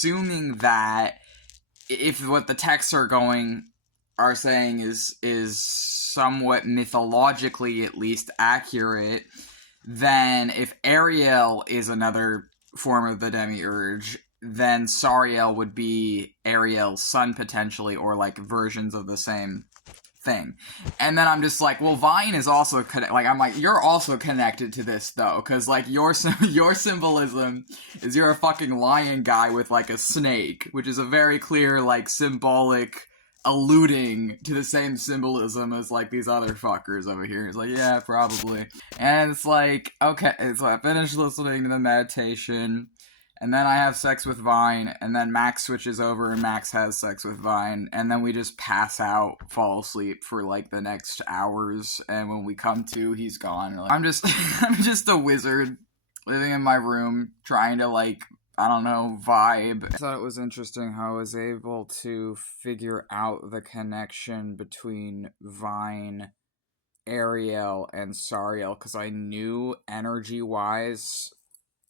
assuming that if what the texts are saying is somewhat mythologically at least accurate, then if Ariel is another form of the demiurge, then Sariel would be Ariel's son potentially, or like versions of the same thing. And then I'm just like, well, Vine is also I'm like, you're also connected to this though, because like your symbolism is you're a fucking lion guy with like a snake, which is a very clear like symbolic alluding to the same symbolism as like these other fuckers over here. It's like, yeah, probably. And it's like, okay, so I finished listening to the meditation, and then I have sex with Vine, and then Max switches over and Max has sex with Vine, and then we just pass out, fall asleep for like the next hours, and when we come to, he's gone. Like, I'm just a wizard living in my room trying to like, I don't know, vibe. I thought it was interesting how I was able to figure out the connection between Vine, Ariel, and Sariel, because I knew energy-wise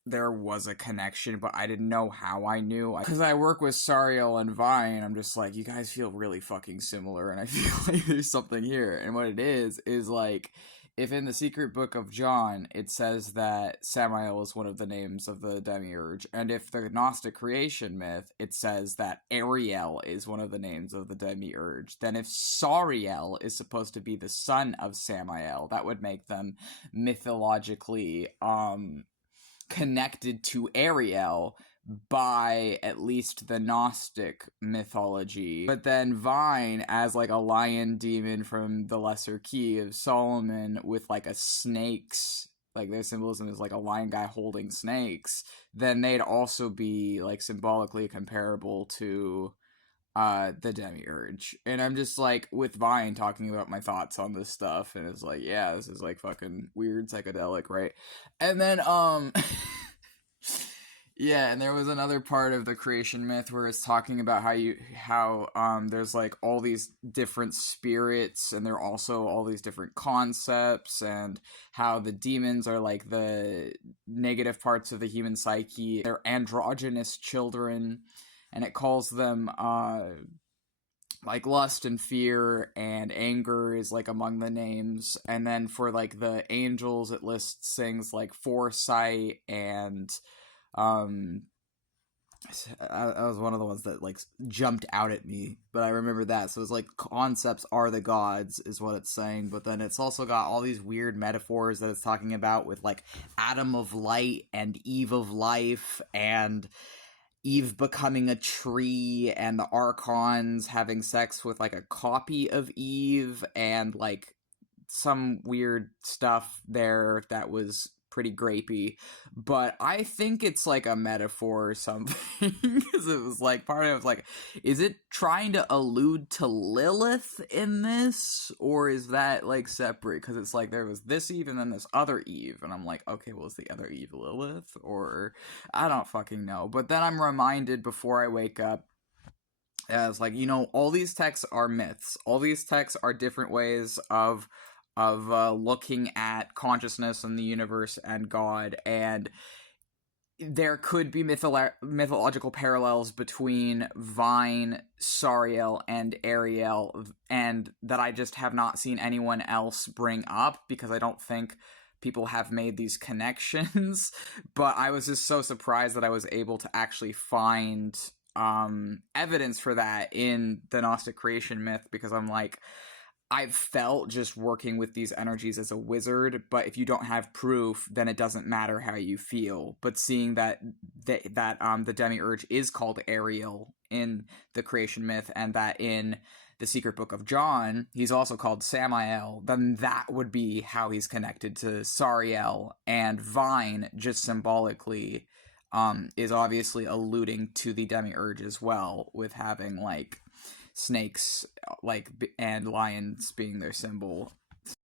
there was a connection, but I didn't know how I knew. Because I work with Sariel and Vine, I'm just like, you guys feel really fucking similar, and I feel like there's something here. And what it is like, if in the secret book of John, it says that Samael is one of the names of the demiurge, and if the Gnostic creation myth, it says that Ariel is one of the names of the demiurge, then if Sariel is supposed to be the son of Samael, that would make them mythologically, connected to Ariel by at least the Gnostic mythology. But then Vine, as like a lion demon from the Lesser Key of Solomon with like a snake's, like their symbolism is like a lion guy holding snakes, then they'd also be like symbolically comparable to the demiurge. And I'm just like, with Vine talking about my thoughts on this stuff, and it's like, yeah, this is like fucking weird psychedelic, right? And then yeah, and there was another part of the creation myth where it's talking about how there's like all these different spirits, and there are also all these different concepts, and how the demons are like the negative parts of the human psyche. They're androgynous children, and it calls them like lust and fear and anger is like among the names. And then for like the angels, it lists things like foresight and that was one of the ones that like jumped out at me, but I remember that. So it's like concepts are the gods is what it's saying, but then it's also got all these weird metaphors that it's talking about with like Adam of light and Eve of life, and Eve becoming a tree, and the Archons having sex with like a copy of Eve, and like some weird stuff there that was pretty grapey. But I think it's like a metaphor or something, because it was like part of it was like, is it trying to allude to Lilith in this, or is that like separate? Because it's like there was this Eve and then this other Eve, and I'm like, okay, well, is the other Eve Lilith, or I don't fucking know. But then I'm reminded before I wake up, as like, you know, all these texts are myths, all these texts are different ways of looking at consciousness and the universe and God, and there could be mythological parallels between Vine, Sariel, and Ariel, and that I just have not seen anyone else bring up, because I don't think people have made these connections. But I was just so surprised that I was able to actually find evidence for that in the Gnostic creation myth, because I'm like, I've felt just working with these energies as a wizard, but if you don't have proof, then it doesn't matter how you feel. But seeing that the demiurge is called Ariel in the creation myth, and that in the secret book of John, he's also called Samael, then that would be how he's connected to Sariel. And Vine, just symbolically, is obviously alluding to the demiurge as well, with having like snakes like and lions being their symbol.